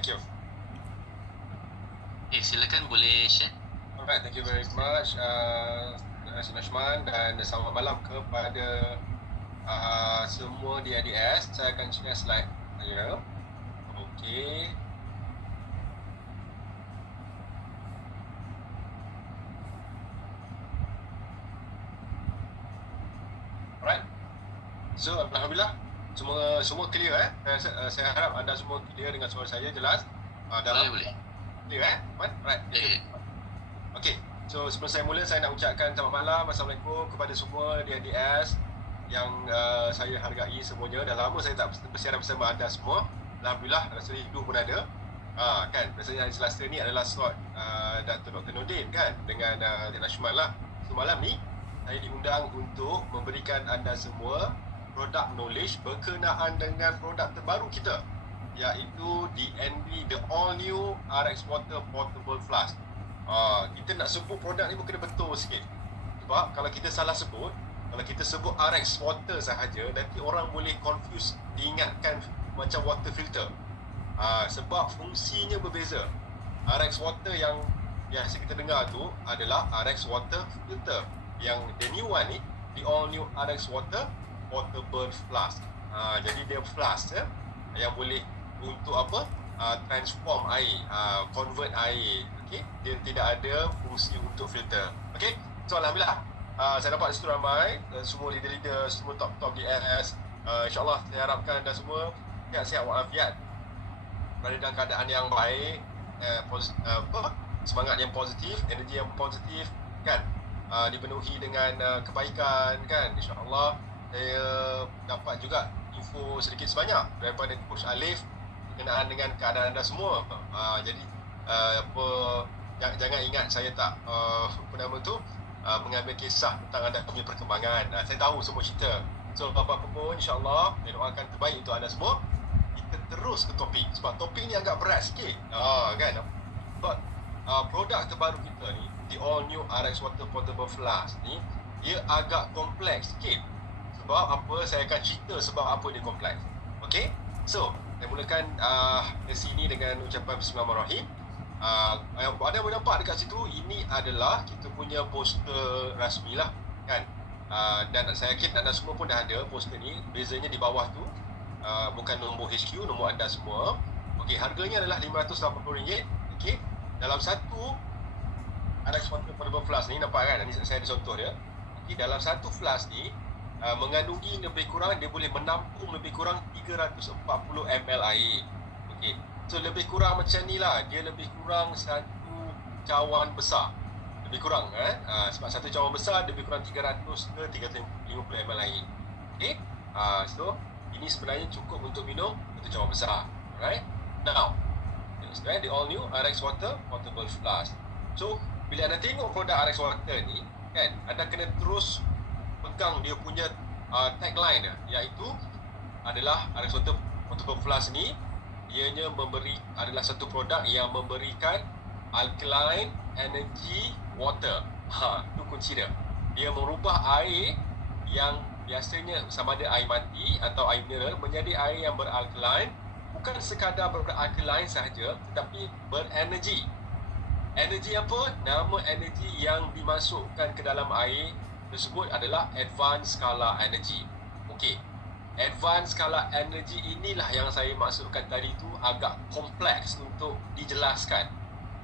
Thank you. Silakan boleh share. Alright, thank you very much Nashman, dan selamat malam kepada semua di ADS. Saya akan share slide saya. Okey. Alright. So, alhamdulillah semua clear saya harap anda semua clear dengan suara saya jelas. Boleh. Clear Right. Okey. So sebelum saya mula, saya nak ucapkan selamat malam, Assalamualaikum kepada semua di ADS yang saya hargai semuanya. Dah lama saya tak bersiaran bersama anda semua. Alhamdulillah, rasa rindu pun ada. Kan, biasanya hari Selasa ni adalah slot Dato' Dr. Nordin kan, dengan Nashman lah. So malam ni saya diundang untuk memberikan anda semua produk knowledge berkenaan dengan produk terbaru kita, iaitu DNB, the all new RX Water Portable Flask. Kita nak sebut produk ni pun kena betul sikit. Sebab kalau kita salah sebut, kalau kita sebut RX Water sahaja, nanti orang boleh confuse, diingatkan macam water filter. Sebab fungsinya berbeza. RX Water yang biasa kita dengar tu adalah RX Water Filter. Yang the new one ni, the all new RX Water Portable Flask. Jadi dia flask yang boleh untuk apa? Transform air, convert air. Okay? Dia tidak ada fungsi untuk filter. Okay? So alhamdulillah, saya dapat situ ramai, semua leader-leader, semua top-top DLS. InsyaAllah saya harapkan anda semua sihat walafiat, berada dalam keadaan yang baik, semangat yang positif, energi yang positif kan, dipenuhi dengan kebaikan kan. InsyaAllah saya dapat juga info sedikit sebanyak daripada Coach Alif berkenaan dengan keadaan anda semua. Jadi jangan ingat saya tak mengambil kisah tentang anda punya perkembangan. Saya tahu semua cerita. So apa-apa pun insyaAllah saya doakan terbaik untuk anda semua. Kita terus ke topik, sebab topik ni agak berat sikit kan. Sebab produk terbaru kita ni, the all new RX Water Portable Flask ni, dia agak kompleks sikit. Sebab apa? Saya akan cerita sebab apa dia kompleks. Okay? So saya mulakan sesi ni dengan ucapan Bismillahirrahmanirrahim. Anda boleh nampak dekat situ, ini adalah kita punya poster rasmi lah kan. Dan saya yakin anda semua pun dah ada poster ni. Bezanya di bawah tu bukan nombor HQ, nombor anda semua. Okey, harganya adalah RM580. Okey, dalam satu RX Water Portable Flask ni, nampak kan, ni saya ada contoh dia. Okey, dalam satu flask ni mengandungi lebih kurang, dia boleh menampung lebih kurang 340 ml air. Okey, so lebih kurang macam ni lah, dia lebih kurang satu cawan besar, lebih kurang sebab satu cawan besar lebih kurang 300 ke 350 ml air. Okey, so ini sebenarnya cukup untuk minum satu cawan besar. Alright, now the all new RX Water Portable Flask. So bila anda tengok produk RX Water ni kan, anda kena terus pegang dia punya tagline dia, iaitu adalah RX Water Portable Flask ni ianya adalah satu produk yang memberikan alkaline energy water. Itu kunci dia. Dia merubah air yang biasanya sama ada air mati atau air mineral menjadi air yang beralkaline. Bukan sekadar beralkaline sahaja, tetapi berenergi. Energi apa? Nama energi yang dimasukkan ke dalam air tersebut adalah Advanced Scalar Energy. Okey, Advanced Scalar Energy inilah yang saya maksudkan tadi tu agak kompleks untuk dijelaskan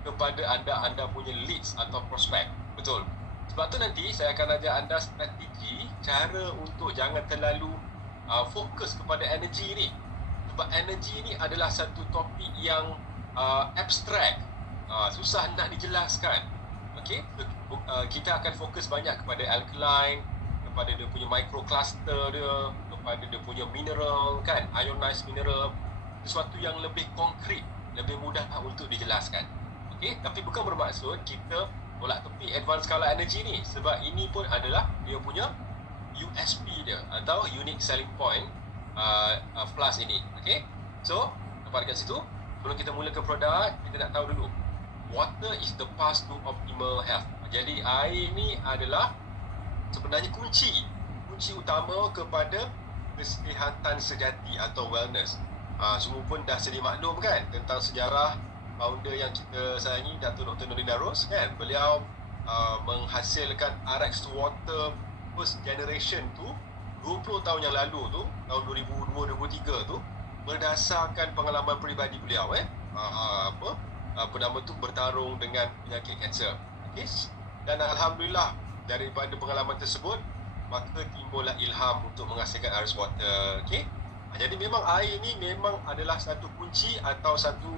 kepada anda punya leads atau prospek. Betul. Sebab tu nanti saya akan ajar anda strategi, cara untuk jangan terlalu fokus kepada energi ni. Sebab energi ni adalah satu topik yang abstrak, susah nak dijelaskan. Okey, kita akan fokus banyak kepada alkaline, kepada dia punya microcluster dia, kepada dia punya mineral kan, ionized mineral, sesuatu yang lebih konkret, lebih mudah untuk dijelaskan. Okey, tapi bukan bermaksud kita tolak tepi Advanced Scalar Energy ni, sebab ini pun adalah dia punya USP dia atau unique selling point flask ini. Okey, so nampak dekat situ. Sebelum kita mula ke produk, kita nak tahu dulu, water is the path to optimal health. Jadi air ni adalah sebenarnya kunci utama kepada kesihatan sejati atau wellness. Semua pun dah sedia maklum kan tentang sejarah founder yang kita sayangi, Dato' Dr. Nordin Darus kan. Beliau menghasilkan RX Water first generation tu 20 tahun yang lalu tu, tahun 2002-2003 tu, berdasarkan pengalaman peribadi beliau apa nama tu, bertarung dengan penyakit kanser. Okay? Dan alhamdulillah daripada pengalaman tersebut maka timbullah ilham untuk menghasilkan RX Water. Okay? Jadi memang air ni memang adalah satu kunci atau satu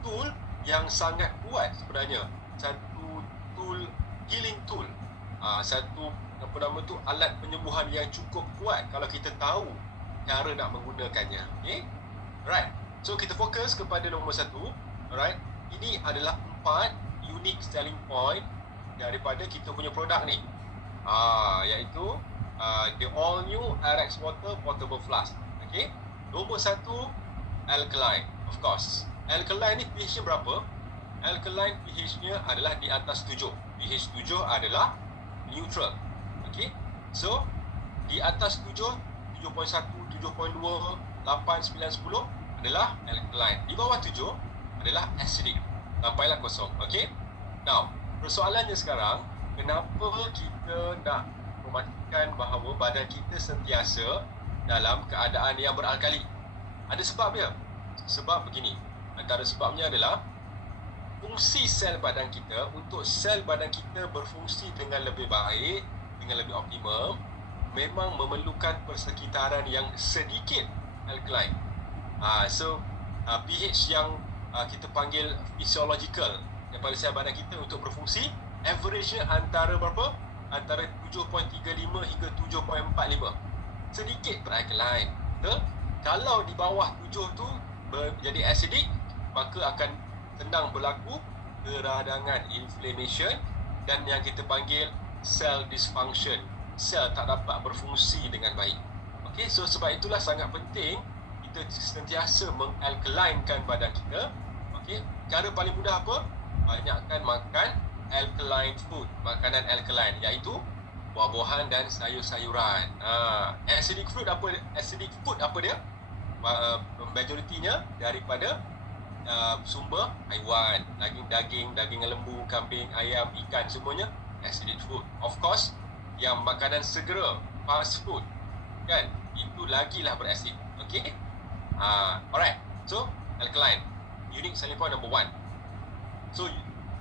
tool yang sangat kuat sebenarnya. Satu tool, healing tool. Satu apa nama tu, alat penyembuhan yang cukup kuat kalau kita tahu cara nak menggunakannya. Okay? Right. So kita fokus kepada nombor 1. Alright. Ini adalah 4 unique selling point daripada kita punya produk ni. Iaitu the all new RX Water Portable Flask. Okay. Nombor 1, alkaline. Of course. Alkaline ni pH-nya berapa? Alkaline pH-nya adalah di atas 7. pH 7 adalah neutral. Okay. So, di atas 7, 7.1, 7.2, 8, 9, 10 adalah alkaline. Di bawah 7 adalah acidic. Sampailah kosong. Okay. Now, persoalannya sekarang, kenapa kita nak memastikan bahawa badan kita sentiasa dalam keadaan yang beralkali? Ada sebab dia. Sebab begini, antara sebabnya adalah fungsi sel badan kita, untuk sel badan kita berfungsi dengan lebih baik, dengan lebih optimum, memang memerlukan persekitaran yang sedikit alkaline. pH yang kita panggil physiological daripada sel badan kita untuk berfungsi, average-nya antara berapa? Antara 7.35 hingga 7.45. Sedikit beralkaline. Betul? Kalau di bawah 7 tu jadi acidic, maka akan senang berlaku keradangan, inflammation, dan yang kita panggil cell dysfunction. Sel tak dapat berfungsi dengan baik. Okey, so sebab itulah sangat penting kita sentiasa mengalkalinekan badan kita. Okey, cara paling mudah apa? Banyakkan makan alkaline food, makanan alkaline, iaitu buah-buahan dan sayur-sayuran. Acidic food apa dia? Majoritinya daripada sumber haiwan, daging lembu, kambing, ayam, ikan, semuanya acidic food. Of course, yang makanan segera, fast food, kan, itu lagilah berasid. Okay. Alright. So, alkaline, unique selling point number 1. So,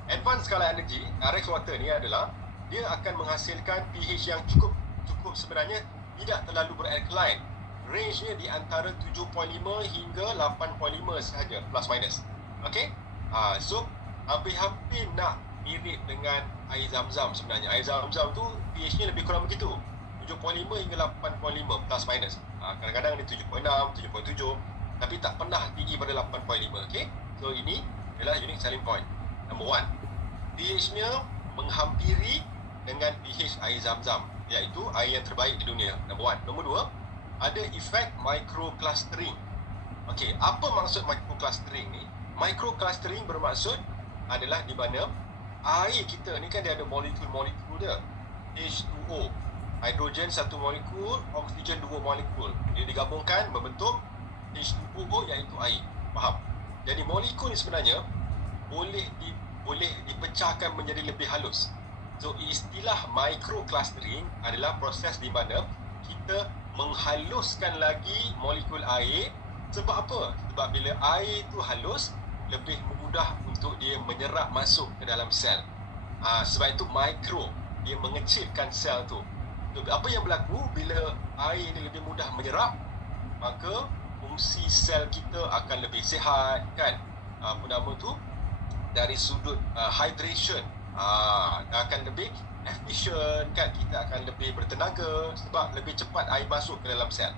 advanced skala energy RX Water ni adalah dia akan menghasilkan pH yang cukup sebenarnya, tidak terlalu beralkaline. Range-nya di antara 7.5 hingga 8.5 sahaja, plus minus. Okay. So, hampir-hampir nak mirip dengan air zam-zam sebenarnya. Air zam-zam tu pH-nya lebih kurang begitu, 7.5 hingga 8.5 plus minus. Kadang-kadang dia 7.6, 7.7, tapi tak pernah tinggi pada 8.5. Okay. So, ini adalah unique selling point number 1. pH-nya menghampiri dengan pH air zam-zam, iaitu air yang terbaik di dunia. Number 1. Nombor 2, ada efek microclustering. Okey, apa maksud microclustering ni? Microclustering bermaksud adalah di mana air kita ni kan dia ada molekul-molekul dia. H2O, hidrogen 1 molekul, oksigen 2 molekul. Dia digabungkan membentuk H2O, iaitu air. Faham? Jadi molekul ni sebenarnya boleh dipecahkan menjadi lebih halus. So, istilah microclustering adalah proses di mana kita menghaluskan lagi molekul air. Sebab apa? Sebab bila air itu halus, lebih mudah untuk dia menyerap masuk ke dalam sel. Sebab itu micro, dia mengecilkan sel tu. So, apa yang berlaku bila air ini lebih mudah menyerap, maka fungsi sel kita akan lebih sihat, kan? Apa nama tu? Dari sudut hydration, akan lebih efficient, kan? Kita akan lebih bertenaga sebab lebih cepat air masuk ke dalam sel.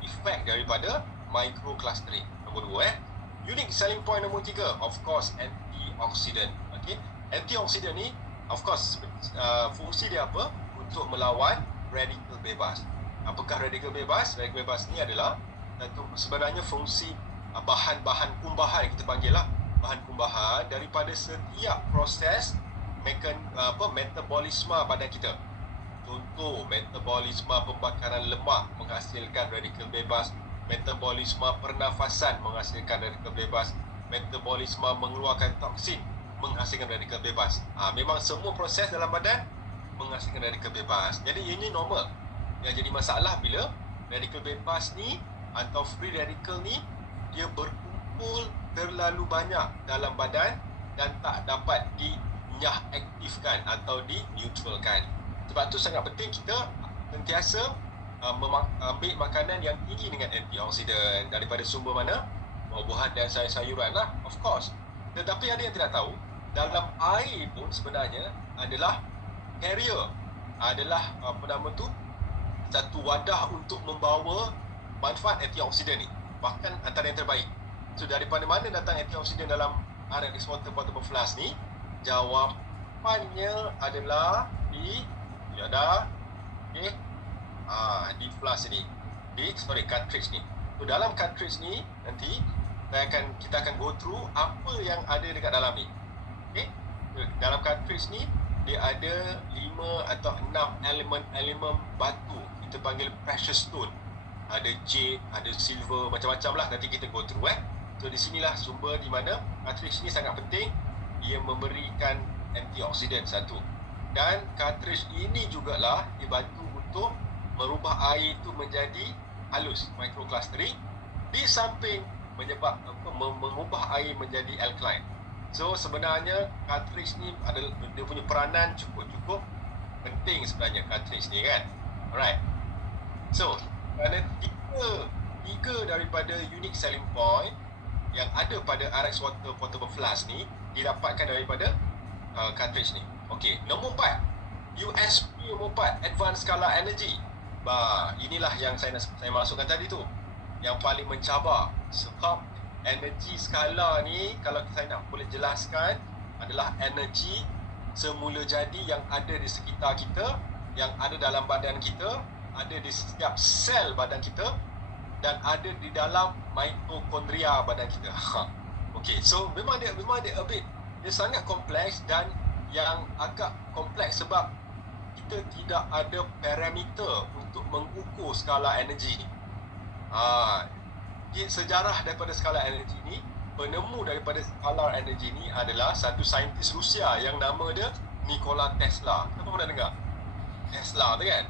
Efek daripada microclustering. Nombor 2, unique selling point nombor 3, of course, antioxidant. Okay? Antioxidant ni, of course, fungsi dia apa? Untuk melawan radikal bebas. Apakah radikal bebas? Radikal bebas ni adalah sebenarnya fungsi bahan-bahan kumbahan, kita panggil lah bahan kumbahan daripada setiap proses metabolisme badan kita. Contoh, metabolisme pembakaran lemak menghasilkan radikal bebas, metabolisme pernafasan menghasilkan radikal bebas, metabolisme mengeluarkan toksin menghasilkan radikal bebas. Memang semua proses dalam badan menghasilkan radikal bebas. Jadi ini normal. Yang jadi masalah bila radikal bebas ni atau free radical ni dia berkumpul terlalu banyak dalam badan dan tak dapat dinyah aktifkan atau di-neutralkan. Sebab tu sangat penting kita sentiasa ambil makanan yang tinggi dengan antioksidan daripada sumber mana? Buah-buahan dan sayur-sayuran lah, of course. Tetapi ada yang tidak tahu, dalam air pun sebenarnya adalah carrier, adalah satu wadah untuk membawa manfaat antioksidan ni, bahkan antara yang terbaik. So daripada mana datang antioksidan dalam RX Water Portable Flask ni? Jawapannya adalah di flask ni, cartridge ni. So dalam cartridge ni nanti kita akan go through apa yang ada dekat dalam ni. Okay? Dalam cartridge ni dia ada 5 atau 6 elemen batu, kita panggil precious stone. Ada jade, ada silver, macam-macam lah, nanti kita go through. So di sinilah sumber di mana cartridge ni sangat penting. Ia memberikan antioksidan satu, dan cartridge ini jugalah dibantu untuk merubah air itu menjadi halus, microclustering, di samping mengubah air menjadi alkaline. So sebenarnya cartridge ni adalah, dia punya peranan cukup penting sebenarnya cartridge ni kan. Alright. So kerana tiga daripada unique selling point yang ada pada RX Water Portable Flask ni didapatkan daripada cartridge ni. Okey, nombor 4, USP nombor 4, Advanced Scalar Energy. Inilah yang saya masukkan tadi tu, yang paling mencabar. Sebab energi skala ni, kalau saya nak boleh jelaskan, adalah energi semula jadi yang ada di sekitar kita, yang ada dalam badan kita, ada di setiap sel badan kita, dan ada di dalam mitokondria badan kita. Okey, so memang dia a bit, dia sangat kompleks, dan yang agak kompleks sebab kita tidak ada parameter untuk mengukur skala energi ni. Sejarah daripada skala energi ni, penemu daripada skala energi ni adalah satu saintis Rusia yang nama dia Nikola Tesla. Siapa pernah dengar? Tesla tu kan?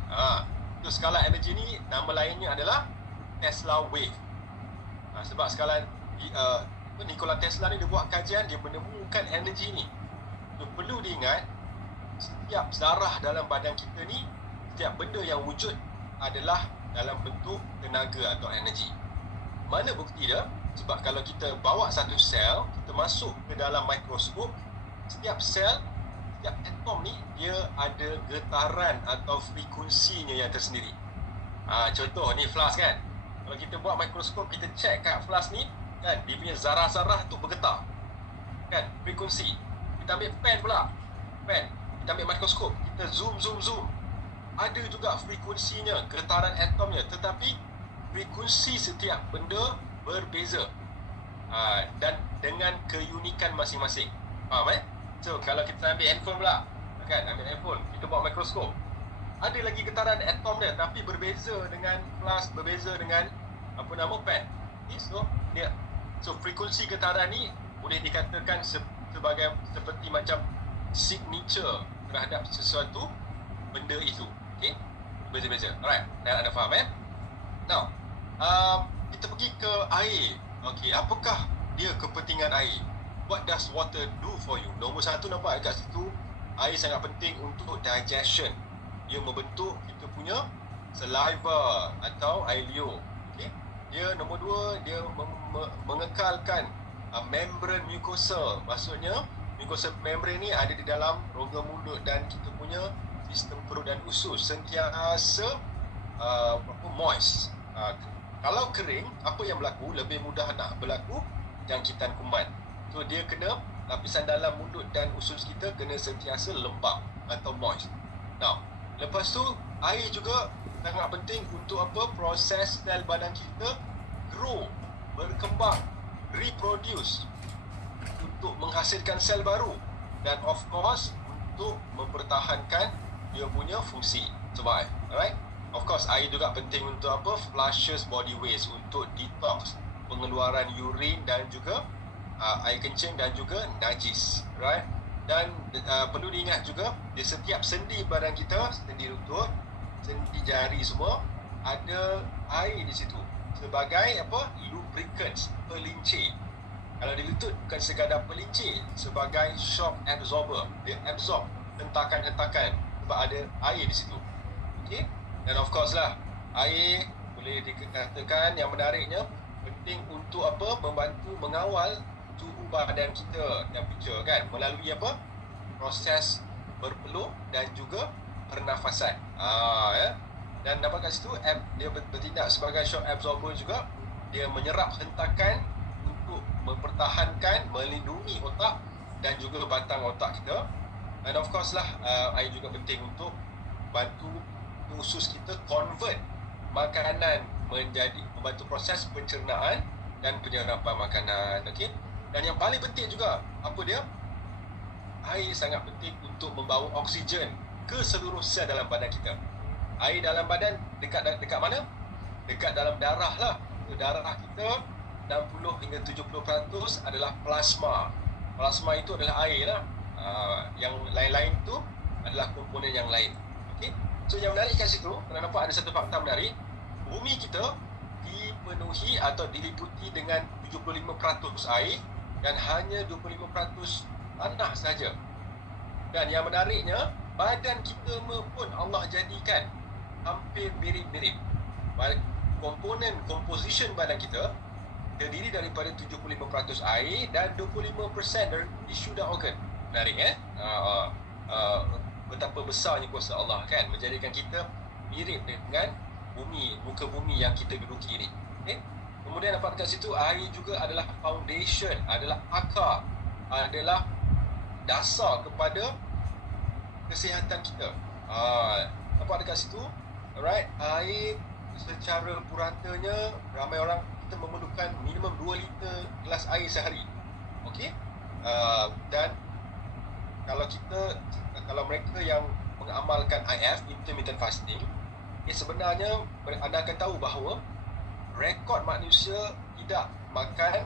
So skala energi ni nama lainnya adalah Tesla Wave. Sebab skala Nikola Tesla ni dia buat kajian, dia menemukan energi ni. So, perlu diingat, setiap zarah dalam badan kita ni, setiap benda yang wujud adalah dalam bentuk tenaga atau energi. Mana bukti dia? Sebab kalau kita bawa satu sel, kita masuk ke dalam mikroskop, setiap sel, setiap atom ni dia ada getaran atau frekuensinya yang tersendiri. Contoh ni flask kan. Kalau kita buat mikroskop, kita check kat flask ni kan, dia punya zarah-zarah tu bergetar. Kan, frekuensi. Kita ambil pen pula. Pen, kita ambil mikroskop, kita zoom. Ada juga frekuensinya, getaran atomnya, tetapi frekuensi setiap benda berbeza. Dan dengan keunikan masing-masing. Faham So kalau kita ambil handphone pula, kan, ambil handphone, kita buat mikroskop, ada lagi getaran atom dia, tapi berbeza dengan flask, berbeza dengan pen. So frekuensi getaran ni boleh dikatakan seperti macam signature terhadap sesuatu benda itu. Okay, beza-beza. Alright, anda faham Now, kita pergi ke air. Okay, apakah dia kepentingan air? What does water do for you? Nombor 1 nampak kat situ, air sangat penting untuk digestion. Dia membentuk kita punya saliva atau air liur. Okay? Dia nombor 2, dia mengekalkan membran mucosa. Maksudnya mucosa membran ni ada di dalam rongga mulut dan kita punya sistem perut dan usus sentiasa moist. Kalau kering, apa yang berlaku? Lebih mudah nak berlaku jangkitan kuman. So dia kena, lapisan dalam mulut dan usus kita kena sentiasa lembap atau moist. Now, lepas tu air juga sangat penting untuk apa? Proses sel badan kita grow, berkembang, reproduce, untuk menghasilkan sel baru, dan of course untuk mempertahankan dia punya fungsi survive. Alright? of course air juga penting untuk apa? Flushes body waste, untuk detox pengeluaran urin dan juga air kencing dan juga najis, right? Dan perlu diingat juga di setiap sendi badan kita, sendi lutut, sendi jari semua ada air di situ sebagai apa? Lubricants, pelincir. Kalau di lutut bukan sekadar pelincir, sebagai shock absorber, dia absorb hentakan-hentakan sebab ada air di situ. Okey? Dan of course lah, air boleh dikatakan yang menariknya penting untuk apa? Membantu mengawal suhu badan kita, temperature kan, melalui apa? Proses berpeluh dan juga pernafasan. Ya. Dan dapat kat situ dia bertindak sebagai shock absorber juga. Dia menyerap hentakan untuk mempertahankan, melindungi otak dan juga batang otak kita. And of course lah, air juga penting untuk bantu usus kita convert makanan membantu proses pencernaan dan penyerapan makanan. Okey. Dan yang paling penting juga, apa dia? Air sangat penting untuk membawa oksigen ke seluruh sel dalam badan kita. Air dalam badan dekat mana? Dekat dalam darah lah. Darah kita 60 hingga 70% adalah plasma. Plasma itu adalah air lah. Yang lain-lain tu adalah komponen yang lain. Okey. So yang menarik kat situ, kena nampak ada satu fakta menarik. Bumi kita dipenuhi atau diliputi dengan 75% air dan hanya 25% tanah saja. Dan yang menariknya, badan kita pun Allah jadikan hampir mirip-mirip. Composition badan kita terdiri daripada 75% air dan 25% dari tisu dan organ. Menarik betapa besarnya kuasa Allah kan, menjadikan kita mirip dengan bumi, muka bumi yang kita duduki ni. Okay? Kemudian dapat kat situ, air juga adalah foundation, adalah akar, adalah dasar kepada kesihatan kita. Dapat dekat situ, alright, air secara puratanya ramai orang kita memerlukan minimum 2 liter gelas air sehari. Okey? Dan kalau mereka yang mengamalkan IF, intermittent fasting, sebenarnya anda akan tahu bahawa rekod manusia tidak makan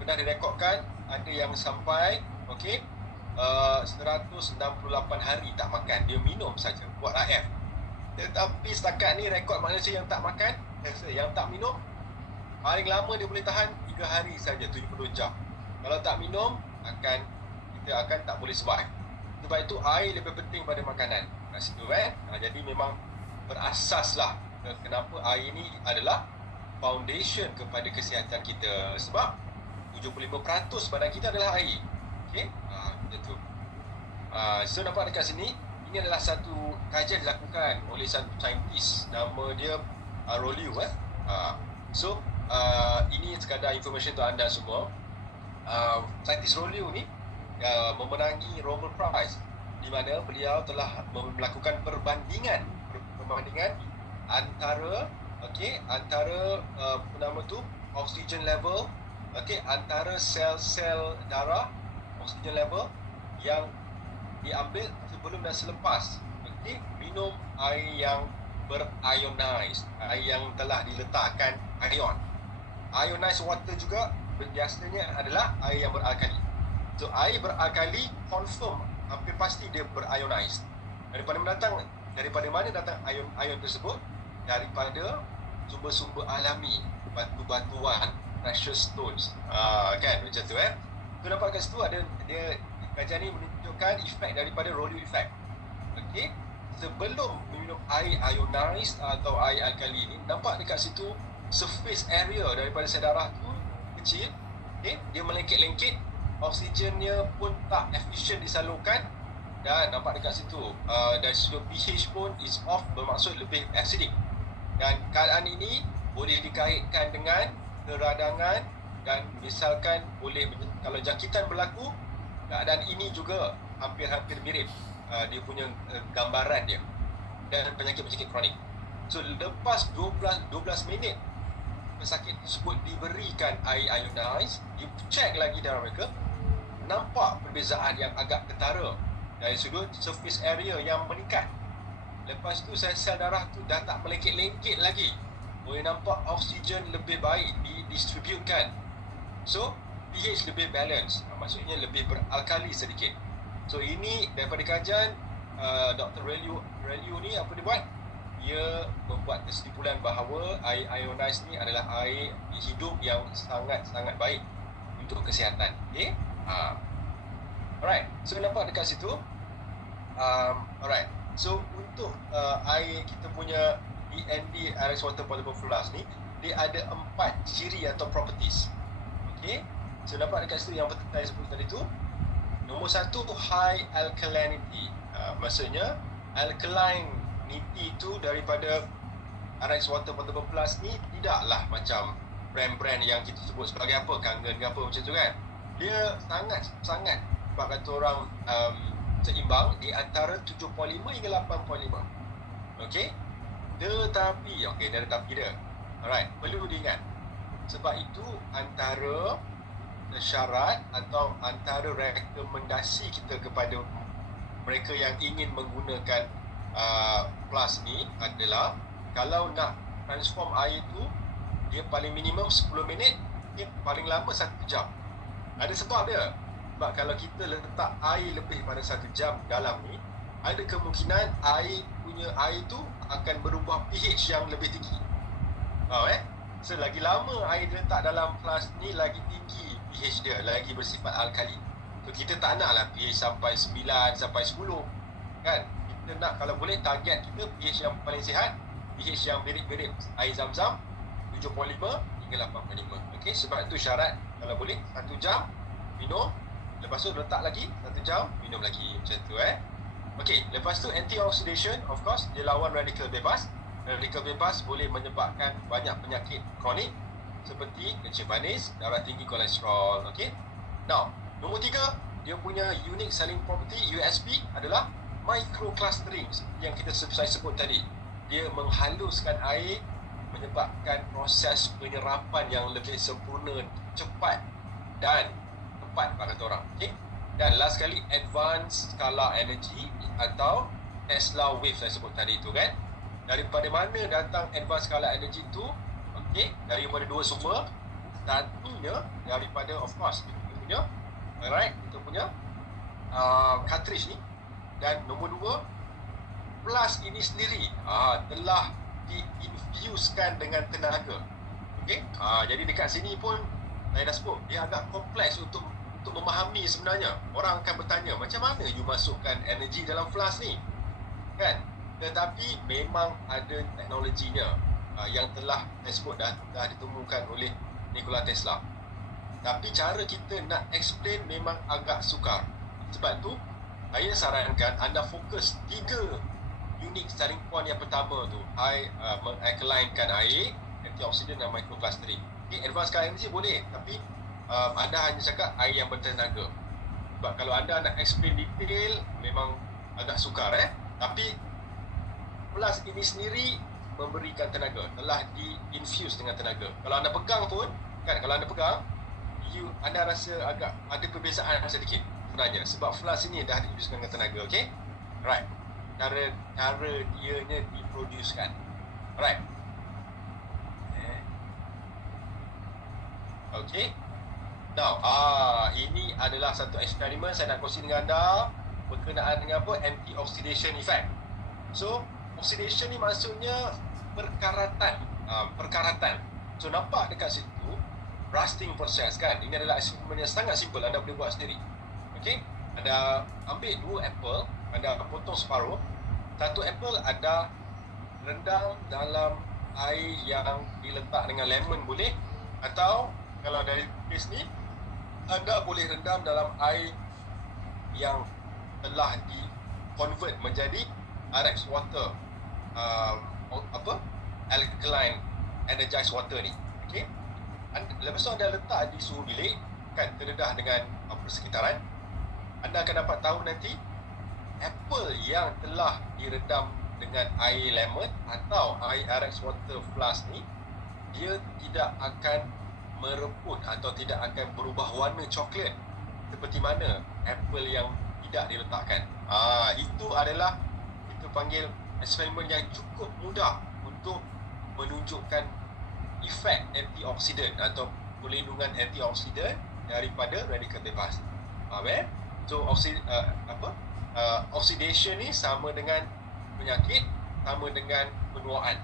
pernah direkodkan ada yang sampai 168 hari tak makan, dia minum saja buat IF. Tetapi setakat ni rekod manusia yang tak makan, yang tak minum, paling lama dia boleh tahan 3 hari saja, 70 jam. Kalau tak minum, kita akan tak boleh survive. Sebab itu air lebih penting pada makanan. Kat situ jadi memang berasaslah kenapa air ni adalah foundation kepada kesihatan kita. Sebab 75% badan kita adalah air. Okey? Itu. So nampak dekat sini, ini adalah satu kajian dilakukan oleh satu saintis, nama dia Roliu. So ini sekadar information untuk anda semua. Saintis Roliu ni memenangi Nobel Prize, di mana beliau telah melakukan perbandingan antara oxygen level, antara sel-sel darah, oxygen level yang diambil sebelum dan selepas minum air yang berionize, air yang telah diletakkan ion. Ionized water juga biasanya adalah air yang beralkali. So air beralkali confirm, hampir pasti dia berionize. Daripada mana datang ion tersebut? Daripada sumber-sumber alami, batu-batuan, precious stones. Kan macam tu Tu nampak kat situ ada dia, kajian ni menunjukkan efek daripada Roliu effect. Okey, sebelum minum air ionized atau air alkali ni, nampak dekat situ surface area daripada sel darah tu kecil. Dia melengket-lengket, oksigennya pun tak efisien disalurkan, dan nampak dekat situ dari sudut pH pun is off, bermaksud lebih acidic. Dan keadaan ini boleh dikaitkan dengan keradangan, dan misalkan boleh, kalau jangkitan berlaku, keadaan ini juga hampir-hampir mirip dia punya gambaran dia, dan penyakit-penyakit kronik. So lepas 12 minit pesakit tersebut diberikan air ionized, dicek lagi darah mereka, nampak perbezaan yang agak ketara dari sudut surface area yang meningkat. Lepas tu sel-sel darah tu dah tak melengket-lengket lagi. Boleh nampak oksigen lebih baik didistributkan. So, pH lebih balance. Maksudnya lebih beralkali sedikit. So, ini daripada kajian Dr. Reliu ni apa dia buat? Dia membuat kesimpulan bahawa air ionized ni adalah air hidup yang sangat-sangat baik untuk kesihatan. Okay? Alright. So, nampak dekat situ. Alright. So, untuk air kita punya DND RX Water Potable Flask ni, dia ada 4 ciri atau properties. Okay? So, nampak dekat situ yang saya sebut tadi tu. Nombor 1, high alkalinity. Maksudnya, alkalinity tu daripada RX Water Potable Flask ni tidaklah macam brand-brand yang kita sebut sebagai apa, Kangen ke apa macam tu kan. Dia sangat-sangat sebab kata orang seimbang di antara 7.5 hingga 8.5. Okey. Tetapi dia ada tapi dia. Alright, perlu diingat. Sebab itu antara syarat atau antara rekomendasi kita kepada mereka yang ingin menggunakan flask ni adalah kalau nak transform air tu, dia paling minimum 10 minit, dia paling lama 1 jam. Ada sebab dia. Sebab kalau kita letak air lebih pada 1 jam dalam ni, ada kemungkinan air tu akan berubah pH yang lebih tinggi. So lagi lama air diletak dalam flask ni, lagi tinggi pH dia, lagi bersifat alkali. So kita tak nak lah pH sampai 9 sampai 10 kan. Kita nak kalau boleh target kita pH yang paling sihat, pH yang mirip-mirip air zam-zam 7.5 hingga 8.5. Okey, sebab itu syarat kalau boleh 1 jam minum, lepas tu letak lagi 1 jam minum lagi, macam tu Okey, lepas tu antioxidation, of course dia lawan radikal bebas. Radikal bebas boleh menyebabkan banyak penyakit kronik seperti kencing manis, darah tinggi, kolesterol. Okey. Now, nombor 3, dia punya unique selling property USP adalah microclustering yang saya sebut tadi. Dia menghaluskan air, menyebabkan proses penyerapan yang lebih sempurna, cepat dan tepat pada kata orang. Okey. Dan last sekali, advanced scalar energy atau Tesla wave saya sebut tadi tu kan. Daripada mana datang advanced scalar energy tu? Okey, daripada 2 sumber. Satunya daripada of course kita punya cartridge ni, dan nombor 2, flask ini sendiri telah diinfusekan dengan tenaga. Okey, jadi dekat sini pun saya dah sebut dia agak kompleks untuk memahami sebenarnya. Orang akan bertanya, macam mana you masukkan energi dalam flask ni? Kan? Tetapi memang ada teknologinya yang telah saya sebut dah ditemukan oleh Nikola Tesla. Tapi cara kita nak explain memang agak sukar. Sebab tu saya sarankan anda fokus 3 unique selling point. Yang pertama tu mengalkalinkan air, antioksidan dan microclustering. Okay, advanced scalar energy boleh, tapi anda hanya cakap air yang bertenaga. Sebab kalau anda nak explain detail memang agak sukar Tapi flask ini sendiri memberikan tenaga, telah di-infuse dengan tenaga. Kalau anda pegang pun kan, kalau anda pegang anda rasa agak ada perbezaan sedikit sebenarnya, sebab flask ini dah di-infuse dengan tenaga. Okey, right, cara dianya diproducekan. Alright. Okey. Now, ini adalah satu eksperimen saya nak kongsi dengan anda berkenaan dengan apa? Antioxidation effect. So, oxidation ni maksudnya perkaratan. So, nampak dekat situ rusting process kan. Ini adalah eksperimen yang sangat simple, anda boleh buat sendiri. Okey? Anda ambil 2 apple, anda potong separuh. Satu apple anda rendam dalam air yang diletak dengan lemon boleh, atau kalau dari kes ni anda boleh rendam dalam air yang telah di-convert menjadi RX water, alkaline energized water ni. Okey. Lepas tu anda letak di suhu bilik kan, terdedah dengan persekitaran. Anda akan dapat tahu nanti apple yang telah direndam dengan air lemon atau air RX water flask ni, dia tidak akan mereput atau tidak akan berubah warna coklat seperti mana apple yang tidak diletakkan. Itu adalah kita panggil eksperimen yang cukup mudah untuk menunjukkan efek antioksidan atau perlindungan antioksidan daripada radikal bebas. Faham So oxidation ni sama dengan penyakit, sama dengan penuaan.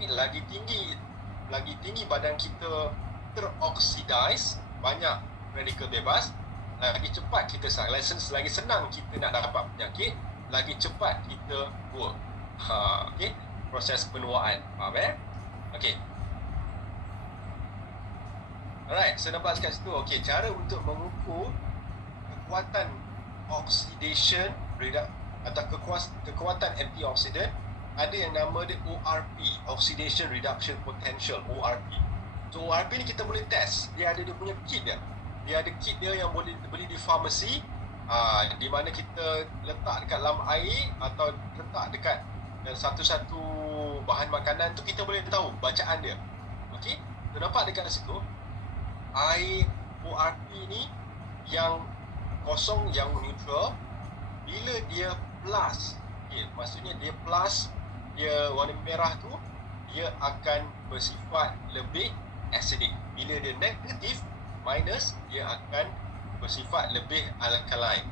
Lagi tinggi badan kita teroksidize, banyak radikal bebas, lagi cepat kita lagi senang kita nak dapat penyakit, lagi cepat kita work. Proses penuaan. Faham Alright, so nampak kat situ. Cara untuk mengukur kekuatan oxidation atau kekuatan antioksidan, ada yang nama dia ORP, Oxidation Reduction Potential, ORP. So ORP ni kita boleh test. Dia punya kit dia. Dia ada kit dia yang boleh beli di farmasi, di mana kita letak dekat dalam air atau letak dekat satu-satu bahan makanan tu, kita boleh tahu bacaan dia. So nampak dekat situ, air ORP ni yang kosong, yang neutral, bila dia plus, maksudnya dia plus, dia warna merah tu, dia akan bersifat lebih acidic. Bila dia negatif, minus, dia akan bersifat lebih alkaline.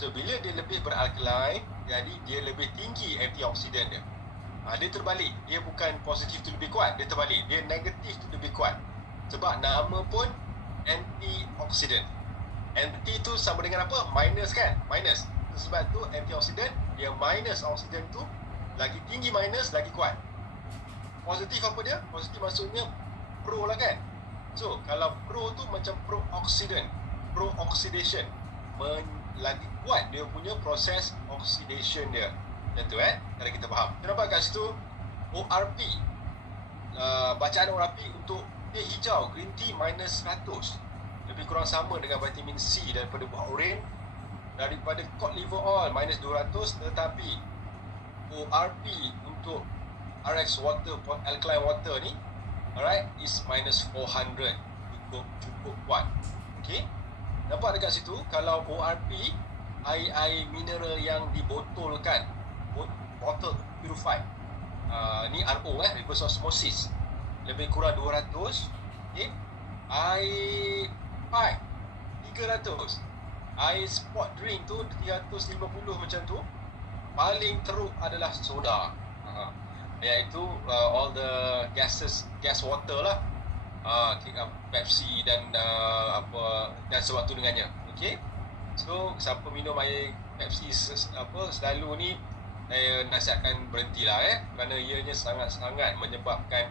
So bila dia lebih beralkaline, jadi dia lebih tinggi antioksidan dia. Dia terbalik, dia bukan positif tu lebih kuat, dia terbalik, dia negatif tu lebih kuat. Sebab nama pun antioksidan. Anti tu sama dengan apa? Minus kan? Minus. Sebab tu antioksidan, dia minus oksidan tu, lagi tinggi minus, lagi kuat. Positif apa dia? Positif maksudnya pro lah kan? So kalau pro tu macam pro-oksidan, pro-oxidation, lagi kuat dia punya proses oxidation dia. Macam tu kalau kita faham. Kita nampak kat situ ORP, bacaan ORP untuk teh hijau, green tea minus 100, lebih kurang sama dengan vitamin C daripada buah oren, daripada cod liver oil minus 200, tetapi ORP untuk RX water, alkaline water ni, alright, is minus 400, cukup kuat. Nampak dekat situ, kalau ORP, air mineral yang dibotolkan, bottle purified, ni RO, reverse osmosis, lebih kurang 200, air pipe 300, air sport drink tu 350 macam tu. Paling teruk adalah soda, iaitu all the gas water lah, Pepsi dan dan sebab tu dengannya. So siapa minum air Pepsi selalu ni, saya nasihatkan berhentilah, kerana ianya sangat-sangat menyebabkan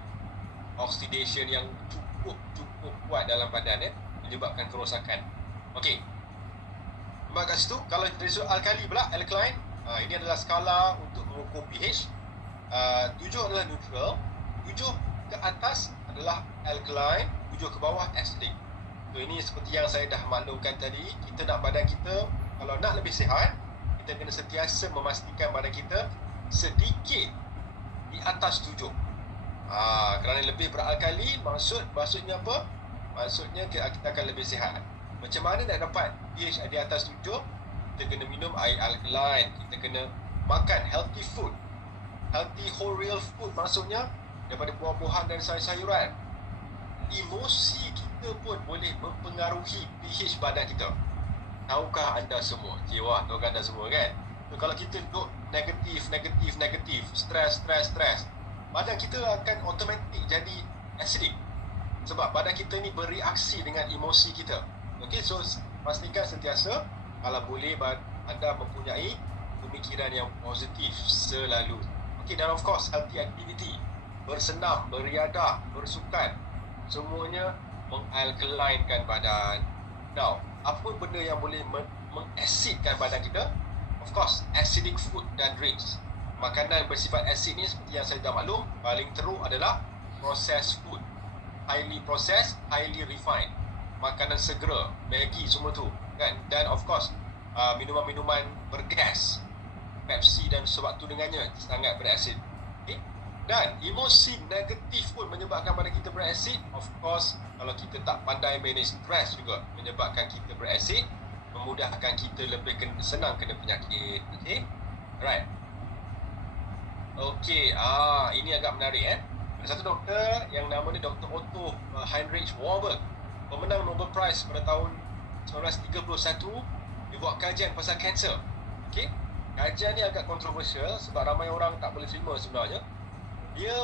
oxidation yang cukup kuat dalam badan, menyebabkan kerosakan. Nampak kat situ, kalau dari sudut alkali pula, alkaline, ini adalah skala untuk mengukur pH. 7 adalah neutral, 7 ke atas adalah alkaline, 7 ke bawah acidic. So ini seperti yang saya dah maklumkan tadi, kita nak badan kita, kalau nak lebih sihat, kita kena sentiasa memastikan badan kita sedikit di atas 7. Kerana lebih beralkali, maksudnya apa? Maksudnya kita akan lebih sihat. Macam mana nak dapat pH di atas 7? Kita kena minum air alkaline, kita kena makan healthy food, healthy whole real food, maksudnya daripada buah-buahan dan sayur-sayuran. Emosi kita pun boleh mempengaruhi pH badan kita. Tahukah anda semua? Tahukah anda semua kan? So, kalau kita duduk negatif, stres, badan kita akan automatik jadi acidic. Sebab badan kita ni bereaksi dengan emosi kita. So pastikan sentiasa, kalau boleh, anda mempunyai pemikiran yang positif selalu. Dan of course, healthy activity, bersenam, beriadah, bersukan, semuanya mengalkalinkan badan. Now, apa benda yang boleh mengasidkan badan kita? Of course, acidic food dan drinks. Makanan bersifat asid ni, seperti yang saya dah maklum, paling teruk adalah processed food, highly processed, highly refined, makanan segera, Maggi semua tu kan. Dan of course, minuman-minuman bergas, Pepsi dan sebab tu dengannya sangat berasid. Dan emosi negatif pun menyebabkan badan kita berasid. Of course, kalau kita tak pandai manage stress juga menyebabkan kita berasid, memudahkan kita lebih senang kena penyakit. Right. Okey, ini agak menarik Ada satu doktor yang nama dia Dr. Otto Heinrich Warburg, pemenang Nobel Prize pada tahun 1931. Dia buat kajian pasal kanser. Okey. Kajian ni agak kontroversial sebab ramai orang tak boleh terima sebenarnya. Dia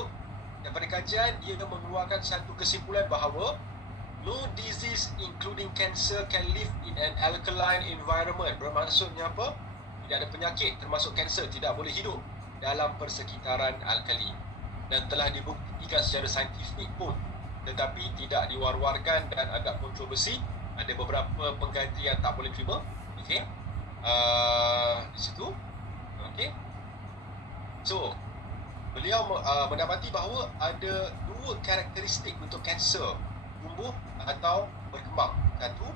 daripada kajian dia mengeluarkan satu kesimpulan bahawa no disease including cancer can live in an alkaline environment. Bermaksudnya apa? Tidak ada penyakit termasuk kanser tidak boleh hidup dalam persekitaran alkali, dan telah dibuktikan secara saintifik pun, tetapi tidak diwar-warkan dan agak kontroversi. Ada beberapa pengkaji yang tak boleh terima. Okey, di situ. Okey, so beliau mendapati bahawa ada dua karakteristik untuk kanser tumbuh atau berkembang. Satu,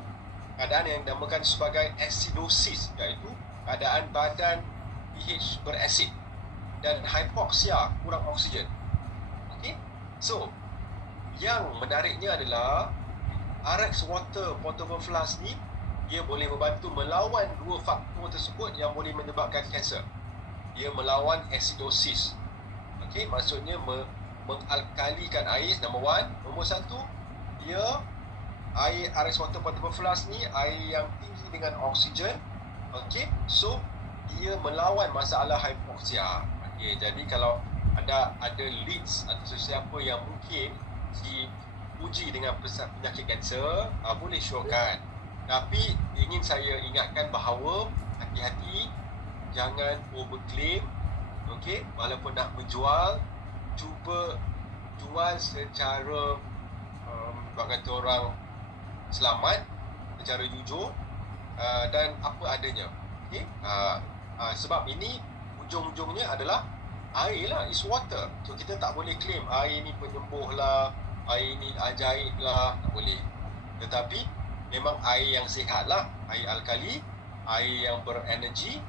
keadaan yang dinamakan sebagai acidosis, iaitu keadaan badan pH berasid, dan hipoksia, kurang oksigen. Okey. So, yang menariknya adalah RX Water Portable Flask ni dia boleh membantu melawan dua faktor tersebut yang boleh menyebabkan kanser. Dia melawan acidosis. Okey, maksudnya mengalkalikan air, number one. Nombor satu, dia air RX Water Portable Flask ni air yang tinggi dengan oksigen. Okey, so dia melawan masalah hipoksia. Okay, jadi kalau ada leads atau sesiapa yang mungkin diuji dengan penyakit kanser, boleh syorkan. Tapi ingin saya ingatkan bahawa hati-hati, jangan overclaim. Okey, walaupun nak menjual, cuba jual secara bak kata orang selamat, secara jujur, dan apa adanya. Okey, sebab ini ujung-ujungnya adalah air lah, is water. So kita tak boleh claim air ni penyembuh lah, air ni ajaib lah, tak boleh. Tetapi memang air yang sihat lah, air alkali, air yang berenergi,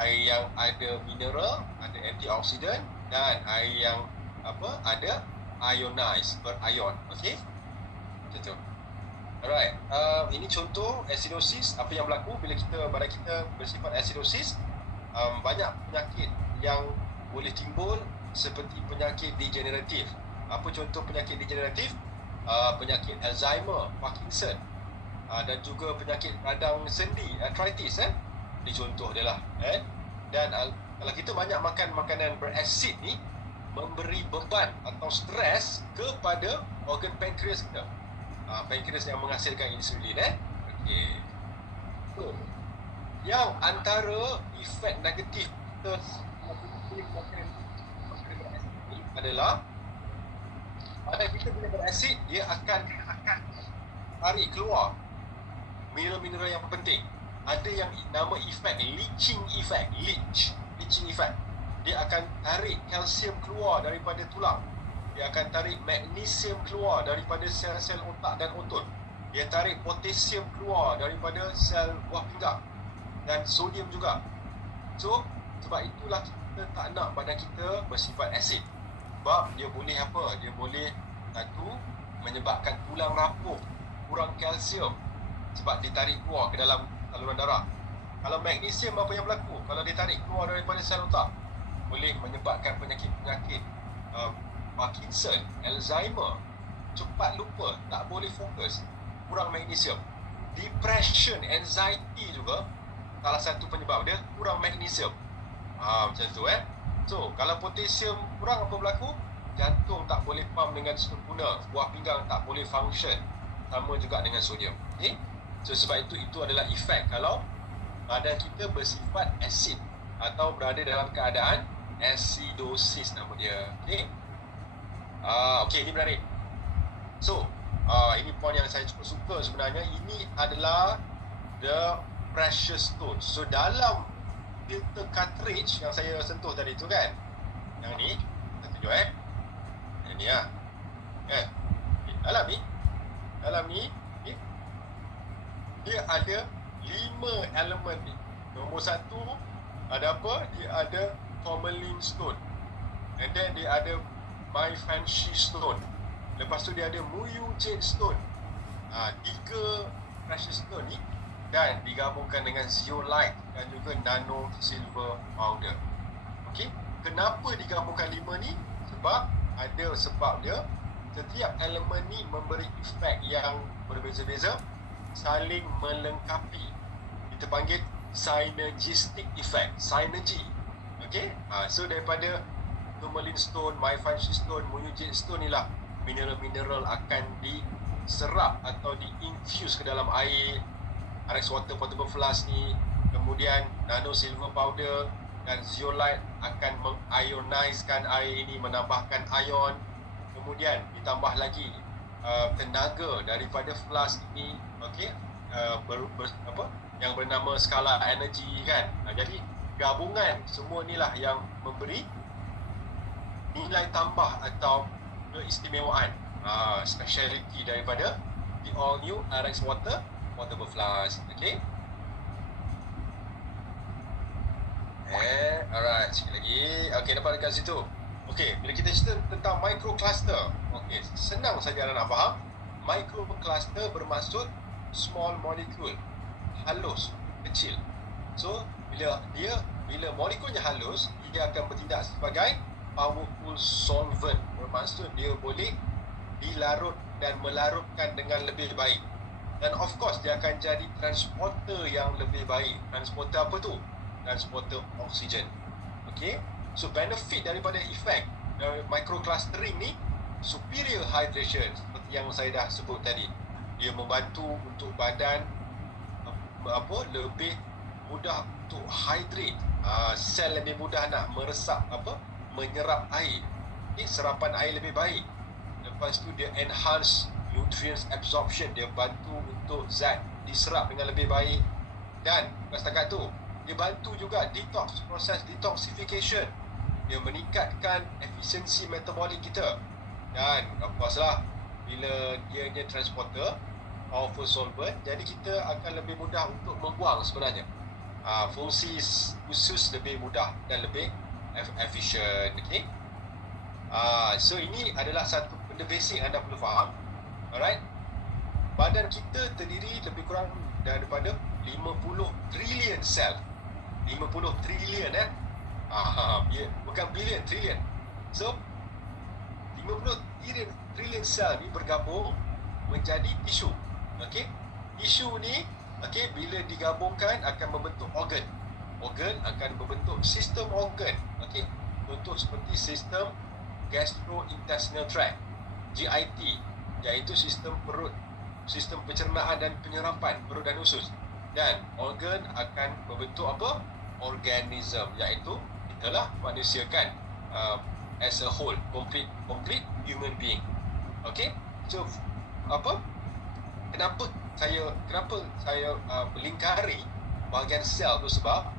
air yang ada mineral, ada antioksidan, dan air yang ada ionized, berion. Okey, macam tu. Alright, ini contoh acidosis. Apa yang berlaku bila badan kita bersifat acidosis? Banyak penyakit yang boleh timbul seperti penyakit degeneratif. Apa contoh penyakit degeneratif? Penyakit Alzheimer, Parkinson, dan juga penyakit radang sendi, arthritis. Ini contoh dia lah. Dan kalau kita banyak makan makanan berasid ni, memberi beban atau stres kepada organ pankreas kita. Pankreas yang menghasilkan insulin. Okey. So, yang antara efek negatif kita makan adalah badan kita bila berasid, dia akan tarik keluar mineral-mineral yang penting. Ada yang nama efek leaching effect. Dia akan tarik kalsium keluar daripada tulang. Dia akan tarik magnesium keluar daripada sel-sel otak dan otot. Dia tarik potasium keluar daripada sel buah pinggang, dan sodium juga. So, sebab itulah kita tak nak badan kita bersifat asid. Sebab dia boleh apa? Dia boleh satu, menyebabkan tulang rapuh, kurang kalsium sebab ditarik keluar ke dalam saluran darah. Kalau magnesium, apa yang berlaku? Kalau ditarik keluar daripada sel otak, boleh menyebabkan penyakit-penyakit Parkinson, Alzheimer, cepat lupa, tak boleh fokus, kurang magnesium. Depression, anxiety juga salah satu penyebab dia kurang magnesium. Macam tu So, kalau potasium kurang, apa berlaku? Jantung tak boleh pump dengan sempurna, buah pinggang tak boleh function. Sama juga dengan sodium. Okay? So, sebab itu adalah efek kalau badan kita bersifat asid atau berada dalam keadaan acidosis nama dia. Okay? Okay, ini menarik. So, ini point yang saya cukup suka sebenarnya. Ini adalah the precious stone. So, dalam filter cartridge yang saya sentuh tadi tu kan, yang ni, kita tunjuk yang ni lah kan. Dalam ni okay, dia ada 5 elemen ni. Nombor 1 ada apa? Dia ada tourmaline stone, and then dia ada Myfancy stone. Lepas tu dia ada Muyu Jade stone. 3 precious stone ni, dan digabungkan dengan zeolite dan juga nano silver powder. Okey. kenapa digabungkan 5 ni? Sebab ada sebab dia. Setiap elemen ni memberi efek yang berbeza-beza, saling melengkapi. Kita panggil synergistic effect, synergy. Okay, so daripada tourmaline stone, myfancy stone, moonujade stone ni lah mineral-mineral akan diserap atau diinfuse ke dalam air. RX water portable flask ni, kemudian nano silver powder dan zeolite akan mengionizekan air ini, menambahkan ion. Kemudian ditambah lagi tenaga daripada flask ini, okey, yang bernama skala energy kan. Jadi gabungan semua inilah yang memberi nilai tambah atau keistimewaan, speciality daripada the all new RX water portable flask. Okey. Alright, sikit lagi. Okey, dapat dekat situ. Okey, bila kita cerita tentang microcluster, okey, senang saja anda nak faham. Microcluster bermaksud small molecule, halus, kecil. So, bila molekulnya halus, dia akan bertindak sebagai powerful solvent. Bermaksud dia boleh dilarut dan melarutkan dengan lebih baik. Dan of course, dia akan jadi transporter yang lebih baik. Transporter apa tu? Transporter oksigen. Okey. So benefit daripada efek dari microclustering ni, superior hydration seperti yang saya dah sebut tadi. Dia membantu untuk badan lebih mudah untuk hydrate. Sel lebih mudah nak menyerap air. Okay, serapan air lebih baik. Lepas tu dia enhance nutrients absorption, dia bantu untuk zat diserap dengan lebih baik. Dan bukan setakat tu, dia bantu juga proses detoxification. Dia meningkatkan efisiensi metabolik kita. Dan of course lah, bila dia transporter, powerful solvent, jadi kita akan lebih mudah untuk membuang sebenarnya. Fungsi khusus lebih mudah dan lebih efisien. Okay? So ini adalah satu benda basic anda perlu faham. Alright? Badan kita terdiri lebih kurang daripada 50 trillion sel. 50 trillion bukan billion, trillion. So 50 trillion sel ni bergabung menjadi tisu. Okey, tisu ni bila digabungkan akan membentuk organ. Organ akan membentuk sistem organ. Okey, contoh seperti sistem gastrointestinal tract, GIT, iaitu sistem perut, sistem pencernaan dan penyerapan perut dan usus. Dan organ akan membentuk organism, iaitu itulah manusia kan, as a whole, complete human being. Okay, so kenapa saya melingkari bahagian sel tu, sebab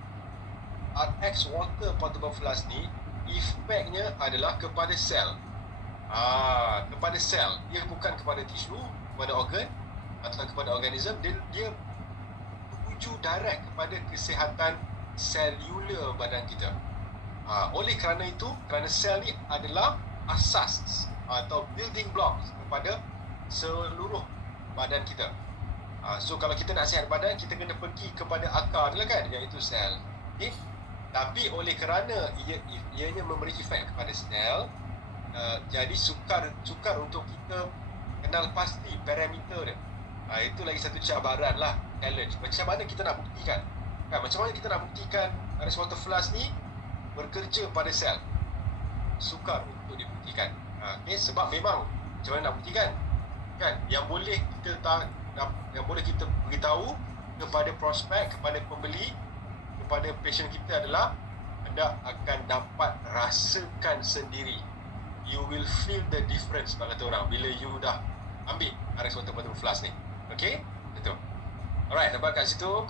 RX water portable flask ni efeknya adalah kepada sel. Kepada sel, dia bukan kepada tisu, kepada organ atau kepada organism. Dia bertuju direct kepada kesihatan selular badan kita. Oleh kerana itu, kerana sel ni adalah asas atau building blocks kepada seluruh badan kita. So kalau kita nak sihat badan, kita kena pergi kepada akar dia kan, iaitu sel. Okay? Tapi oleh kerana ianya memberi efek kepada sel, jadi sukar untuk kita kenal pasti parameter dia. Itu lagi satu cabaran lah, challenge. Macam mana kita nak buktikan? Macam mana kita nak buktikan RX water flask ni bekerja pada sel? Sukar untuk dibuktikan. Okay? Sebab memang macam mana nak buktikan? Kan? Yang boleh kita beritahu kepada prospek, kepada pembeli, kepada pasien kita adalah anda akan dapat rasakan sendiri. You will feel the difference, kalau kata orang, bila you dah ambil RX water portable flask ni. Okay? Betul. Alright, nampak kat situ.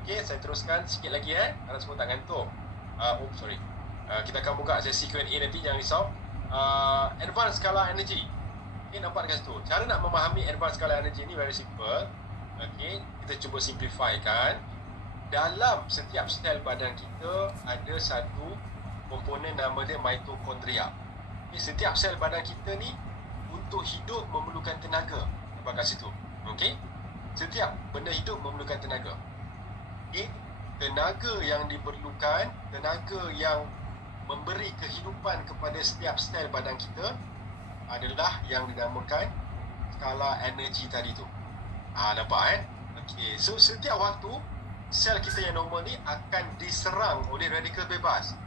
Okay, saya teruskan sikit lagi Harap semua tak ngantuk. Sorry. Kita akan buka sesi Q&A nanti, jangan risau. Advanced Scalar Energy. Okay, nampak dekat situ. Cara nak memahami Advanced Scalar Energy ni very simple. Okay, kita cuba simplifikan. Dalam setiap sel badan kita ada satu komponen nama dia mitokondria. Okay, setiap sel badan kita ni untuk hidup memerlukan tenaga. Nampak kat situ. Okay, setiap benda hidup memerlukan tenaga. Okay, tenaga yang diperlukan, tenaga yang memberi kehidupan kepada setiap sel badan kita adalah yang dinamakan skala energi tadi tu. Nampak kan? Okey, so setiap waktu sel kita yang normal ni akan diserang oleh radikal bebas.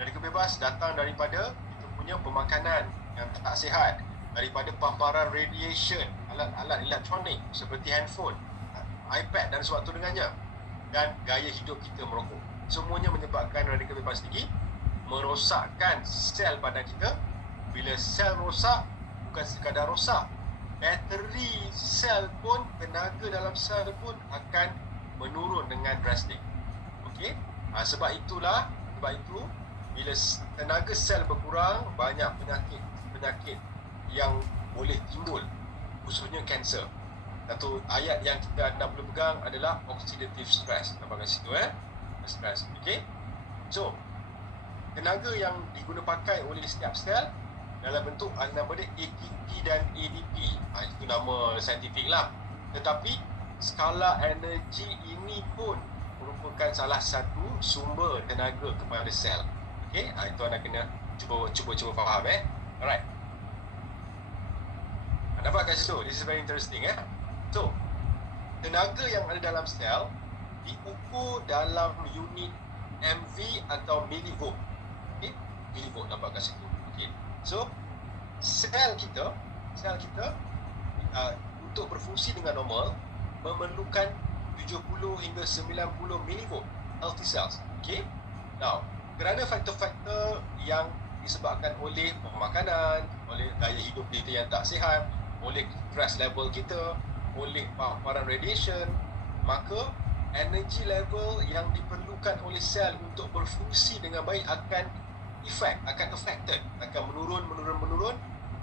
Radikal bebas datang daripada kita punya pemakanan yang tak sihat, daripada paparan radiation, alat-alat elektronik seperti handphone, iPad dan sebagainya dengannya, dan gaya hidup kita merokok. Semuanya menyebabkan radikal bebas tinggi, merosakkan sel badan kita. Bila sel rosak, bukan sekadar rosak, bateri sel pun, tenaga dalam sel pun akan menurun dengan drastik. Okey? Sebab itu bila tenaga sel berkurang, banyak penyakit yang boleh timbul, khususnya kanser. Satu ayat yang kita anda perlu pegang adalah oxidative stress. Nampak kat situ stress. Okey? So, tenaga yang diguna pakai oleh setiap sel dalam bentuk nama dia ATP dan ADP. Itu nama saintifik lah. Tetapi skala energi ini pun merupakan salah satu sumber tenaga kepada sel. Okey, itu anda kena cuba faham Alright. Nampak kat situ? This is very interesting So, tenaga yang ada dalam sel diukur dalam unit MV atau millivolt. Okey, millivolt nampak kat situ. Okey. So, sel kita untuk berfungsi dengan normal memerlukan 70 hingga 90 millivolt healthy cells. Okey. Now, kerana faktor-faktor yang disebabkan oleh pemakanan, oleh gaya hidup kita yang tak sihat, oleh stress level kita, oleh paparan radiation, maka energy level yang diperlukan oleh sel untuk berfungsi dengan baik akan affected, akan menurun.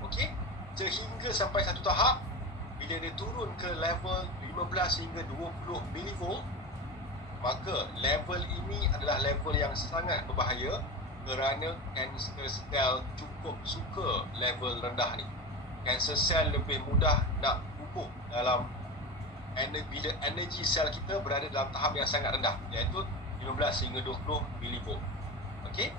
Okey, sehingga sampai satu tahap bila dia turun ke level 15 hingga 20 millivolt, maka level ini adalah level yang sangat berbahaya kerana kanser sel cukup suka level rendah ni. Kanser sel lebih mudah nak pupuk dalam bila energi sel kita berada dalam tahap yang sangat rendah, iaitu 15 hingga 20 millivolt. Okey.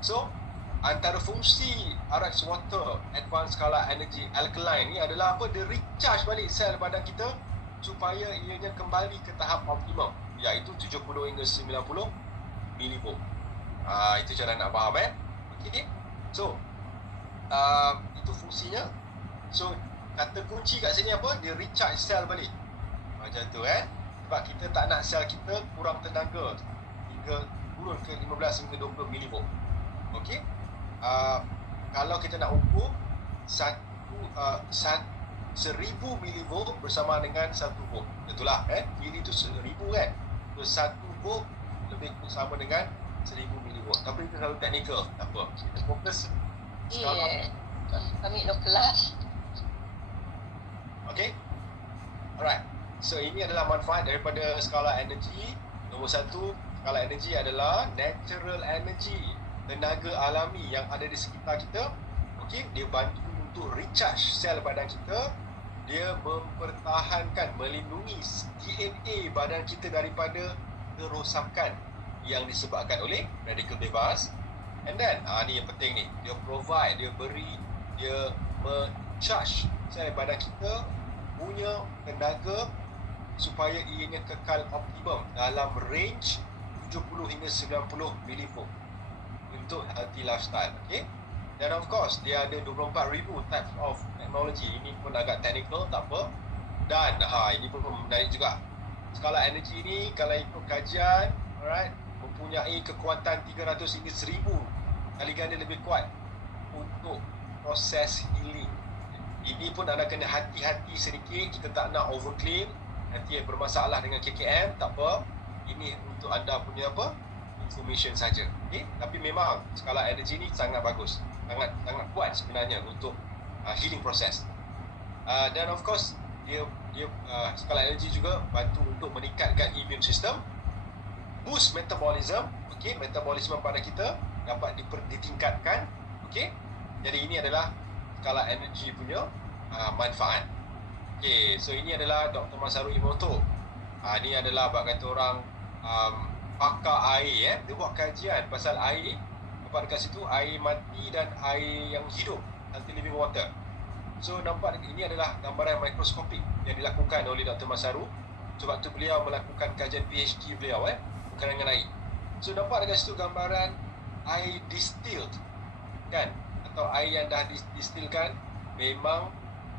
So, antara fungsi RX Water Advanced Skala Energy Alkaline ni adalah apa? Dia recharge balik sel badan kita supaya ianya kembali ke tahap optimum, iaitu 70 hingga 90 millivolt. Itu cara nak faham Okey. So, itu fungsinya. So, kata kunci kat sini apa? Dia recharge sel balik. Macam tu Sebab kita tak nak sel kita kurang tenaga hingga turun ke 15 hingga 20 millivolt. Okey. Kalau kita nak ukur 1000 millivolt bersama dengan 1 volt. Itulah Mili tu 1000 So 1 volt lebih sama dengan 1000 millivolt. Tapi itu terlalu teknikal. Tak apa. Kita fokus kami no kelas. Okay. Alright. So ini adalah manfaat daripada skala energi. Nombor 1, skala energi adalah natural energy, tenaga alami yang ada di sekitar kita. Okey, dia bantu untuk recharge sel badan kita. Dia mempertahankan, melindungi DNA badan kita daripada kerosakan yang disebabkan oleh radikal bebas. And then, ni yang penting ni. Dia provide, dia beri, dia charge sel badan kita punya tenaga supaya ianya kekal optimum dalam range 70 hingga 90 millivolt untuk healthy lifestyle. Okay? Dan of course, dia ada 24,000 types of technology. Ini pun agak technical, tak apa. Dan ini pun menarik juga. Skala energi ni kalau ikut kajian, alright, mempunyai kekuatan 300 hingga 1000 kali ganda lebih kuat untuk proses healing. Ini pun anda kena hati-hati sedikit. Kita tak nak overclaim. Nanti bermasalah dengan KKM, tak apa. Ini untuk anda punya information saja. Okay? Tapi memang skala energi ni sangat bagus. Sangat kuat sebenarnya untuk healing proses. Dan of course, dia skala energi juga bantu untuk meningkatkan immune system, boost metabolism. Okay? Metabolisme pada kita dapat ditingkatkan. Okay? Jadi ini adalah skala energi punya manfaat. Okay, so ini adalah Dr. Masaru Imoto. Ini adalah bak kata orang pakar air. Dia buat kajian pasal air, nampak dekat situ air mati dan air yang hidup, healthy living water. So nampak ini adalah gambaran mikroskopik yang dilakukan oleh Dr. Masaru. Sebab tu beliau melakukan kajian PhD beliau bukan dengan air. So nampak dekat situ gambaran air distilled kan, atau air yang dah distilkan, memang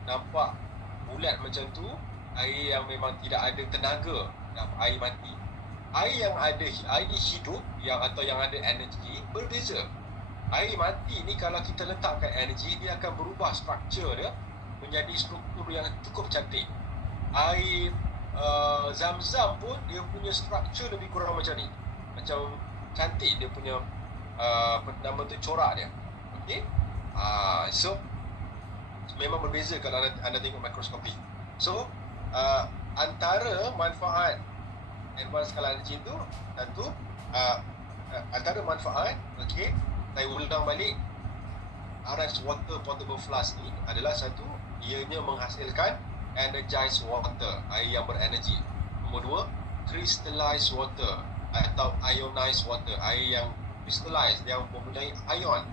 nampak bulat macam tu, air yang memang tidak ada tenaga, air mati. Air yang ada air hidup atau yang ada energi berbeza. Air mati ni kalau kita letakkan energi, dia akan berubah struktur dia menjadi struktur yang cukup cantik. Air Zam-Zam pun dia punya struktur lebih kurang macam ni, macam cantik dia punya nama tu, corak dia. Okey. So memang berbeza kalau anda tengok mikroskopik. So antara manfaat advanced skala energy tu, satu antara manfaat, okey, saya ulang balik, RS water portable flask ni adalah satu, ianya menghasilkan energized water, air yang berenergi. Nombor dua, crystallized water atau ionized water, air yang crystallized, yang mempunyai ion.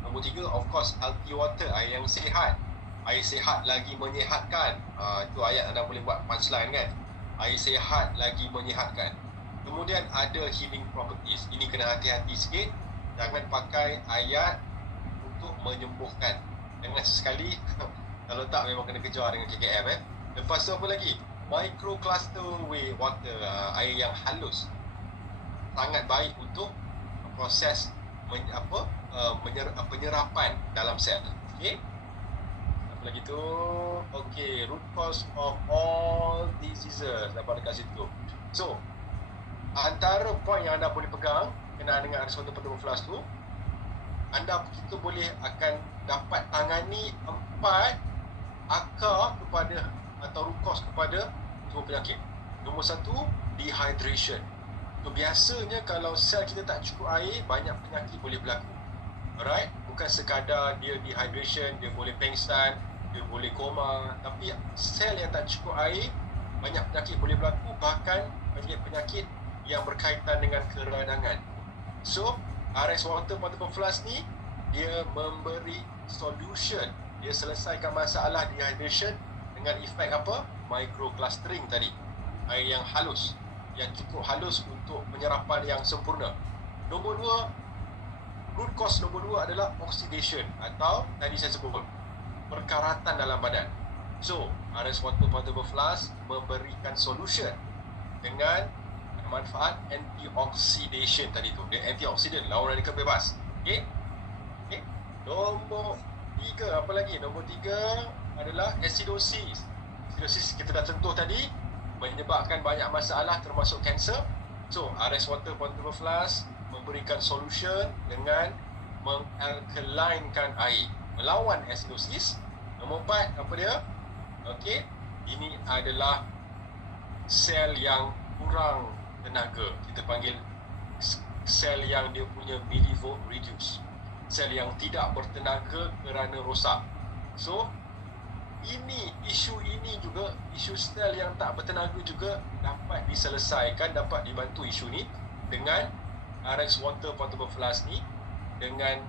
Nombor tiga, of course, healthy water, air yang sihat. Air sihat lagi menyihatkan. Itu ayat anda boleh buat punchline kan. Air sihat lagi menyihatkan. Kemudian ada healing properties. Ini kena hati-hati sikit. Jangan pakai ayat untuk menyembuhkan. Jangan sesekali kalau tak memang kena kejar dengan KKM Lepas tu apa lagi? Microcluster water, air yang halus. Sangat baik untuk proses penyerapan dalam sel. Okey. Apa lagi tu? Okey, root cause of all diseases dapat dekat situ. So, antara poin yang anda boleh pegang kenaan dengan RS water portable flask tu, kita boleh akan dapat tangani 4 akar kepada atau root cause kepada semua penyakit. Nombor 1, dehydration. So, biasanya kalau sel kita tak cukup air, banyak penyakit boleh berlaku. Alright, bukan sekadar dia dehydration, dia boleh pengsan, dia boleh koma, tapi sel yang tak cukup air, banyak penyakit boleh berlaku, bahkan penyakit yang berkaitan dengan keradangan. So, RS water portable flask ni dia memberi solution, dia selesaikan masalah dehydration dengan efek apa? Microclustering tadi. Air yang halus, yang cukup halus untuk penyerapan yang sempurna. Nombor 2, root cause nombor 2 adalah oxidation, atau tadi saya sebut perkaratan dalam badan. So, RS water portable flask memberikan solution dengan manfaat antioxidation tadi tu. Dia antioksidan, lawan radikal bebas. Okey. Okey. Nombor 3 apa lagi? Nombor 3 adalah acidosis. Acidosis kita dah sentuh tadi, menyebabkan banyak masalah termasuk kanser. So, RS water portable flask memberikan solution dengan mengalkalinkan air, melawan acidosis. Nombor 4 apa dia? Okey, ini adalah sel yang kurang tenaga. Kita panggil sel yang dia punya millivolt reduce. Sel yang tidak bertenaga kerana rosak. So, isu ini juga, isu sel yang tak bertenaga juga dapat diselesaikan, dapat dibantu isu ni dengan RX water portable flask ni, dengan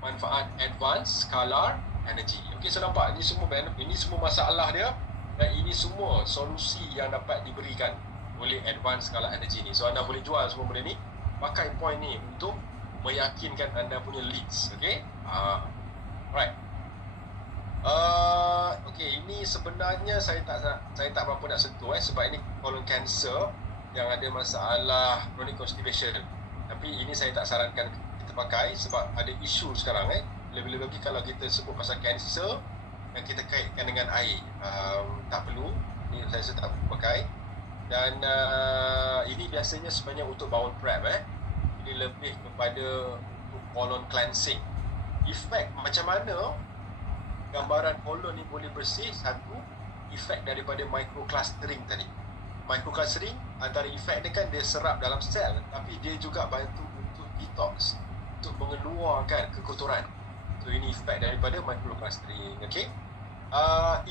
manfaat advanced scalar energy. Okey, so nampak ini semua masalah dia, dan ini semua solusi yang dapat diberikan oleh advanced scalar energy ni. So anda boleh jual semua benda ni, pakai point ni untuk meyakinkan anda punya leads. Okey, right. Okey, ini sebenarnya saya tak berapa nak sentuh sebab ini colon cancer yang ada masalah chronic constipation. Tapi ini saya tak sarankan kita pakai sebab ada isu sekarang lebih-lebih lagi kalau kita sebut pasal cancer yang kita kaitkan dengan air. Tak perlu, ini saya tak pakai. Dan ini biasanya sebenarnya untuk bowel prep Ini lebih kepada untuk colon cleansing. Efek macam mana gambaran colon ni boleh bersih? Satu, efek daripada microclustering tadi. Microclustering, antara efek dia kan dia serap dalam sel, tapi dia juga bantu untuk detox, untuk mengeluarkan kekotoran. So ini efek daripada microclustering. Okay,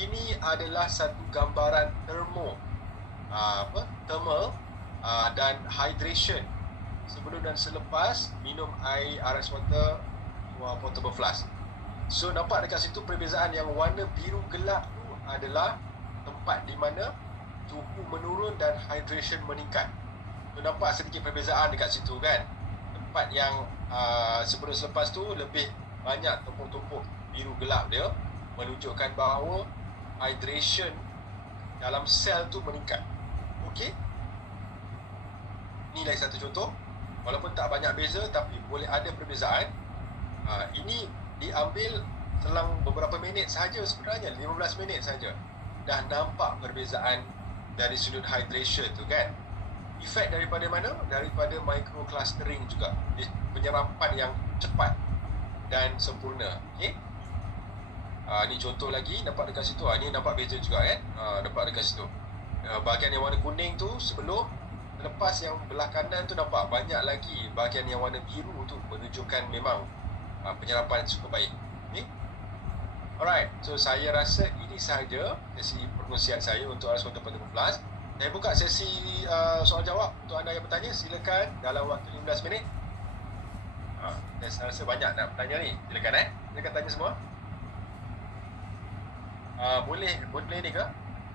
ini adalah satu gambaran thermal dan hydration sebelum dan selepas minum air RX water portable flask. So nampak dekat situ perbezaan yang warna biru gelap tu adalah tempat di mana suhu menurun dan hydration meningkat. So nampak sedikit perbezaan dekat situ kan. Tempat yang sebelum selepas tu lebih banyak tumpuk-tumpuk biru gelap dia, menunjukkan bahawa hydration dalam sel tu meningkat. Okey. Ini lagi satu contoh. Walaupun tak banyak beza tapi boleh ada perbezaan. Ini diambil selang beberapa minit sahaja sebenarnya, 15 minit saja. Dah nampak perbezaan dari sudut hydration tu kan. Efek daripada mana? Daripada microclustering juga. Penyerapan yang cepat dan sempurna. Okey. Ni contoh lagi nampak dekat situ. Ni nampak beza juga kan. Nampak dekat situ. Bahagian yang warna kuning tu sebelum, lepas yang belah kanan tu nampak banyak lagi bahagian yang warna biru tu, menunjukkan memang penyerapan cukup baik. Okay? Alright, so saya rasa ini sahaja sesi perkongsian saya untuk RX Water Portable Flask. Saya buka sesi soal jawab untuk anda yang bertanya. Silakan dalam waktu 15 minit. Saya rasa banyak nak bertanya ni. Silakan silakan tanya semua. Boleh ni ke?